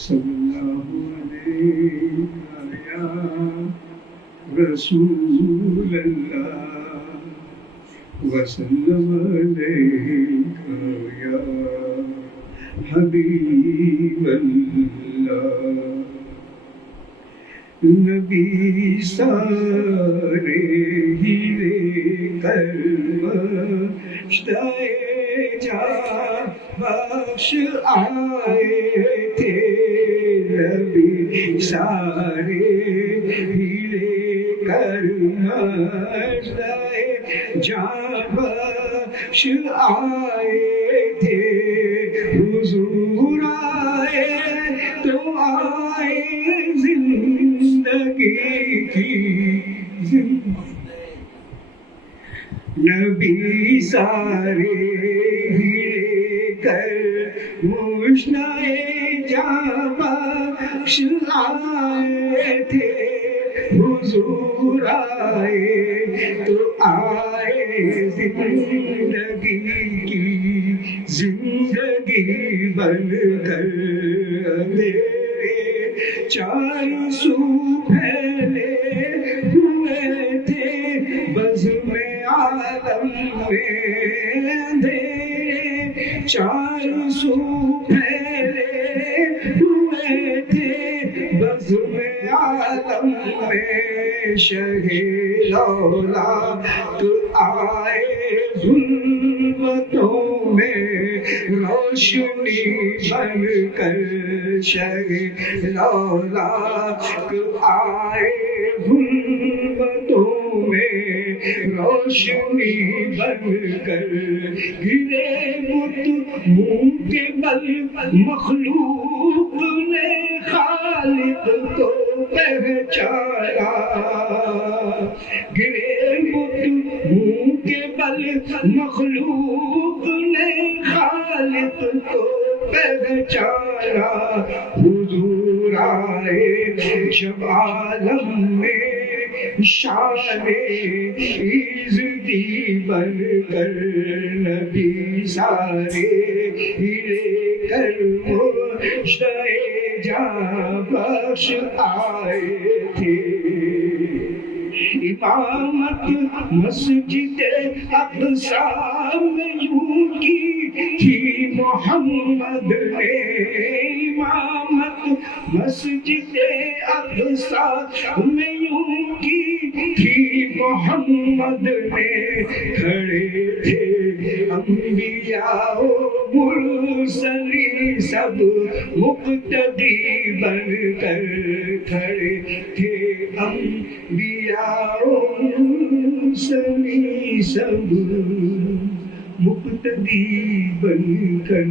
صلی اللہ علیہ یا رسول اللہ وسلم علیک یا حبیب اللہ. نبی سارے ہی لے کر مشتاق جا بخش آئے تھے. نبی سارے ہی لے کر مشتاق جا بخش آئے تھے. حضور آئے تو آئے زندگی کی نبی سارے ہی کر مشتاق جا بخش آئے تھے. حضور آئے تو آئے زندگی کی زندگی بن کر. اندھیرے چار سو پھیلے ہوئے تھے بزم عالم میں. اندھیرے چار سو پھیلے ہوئے تھے بزم عالم میں. شہ دولت آئے ظلمتوں میں روشنی بن کر. شہ دولت آئے ظلمتوں میں روشنی بن کر. گرے بت منہ کے بل مخلوق نے خالق کو پہچانا. گرے بت منہ کے بل مخلوق نے خالق کو پہچانا. حضور آئے جب عالم میں شان عزتی بن کر. نبی سارے ہی لے کر مشتاق جا بخش آئے تھے. امامت مسجد اقصی میں یوں کی تھی محمد نے. امامت مسجد اقصی میں یوں کی تھی محمد نے. کھڑے تھے انبیاء و مرسلین سب مقتدی بن کر. کھڑے تھے انبیاء و مرسلین سب مقتدی بن کر.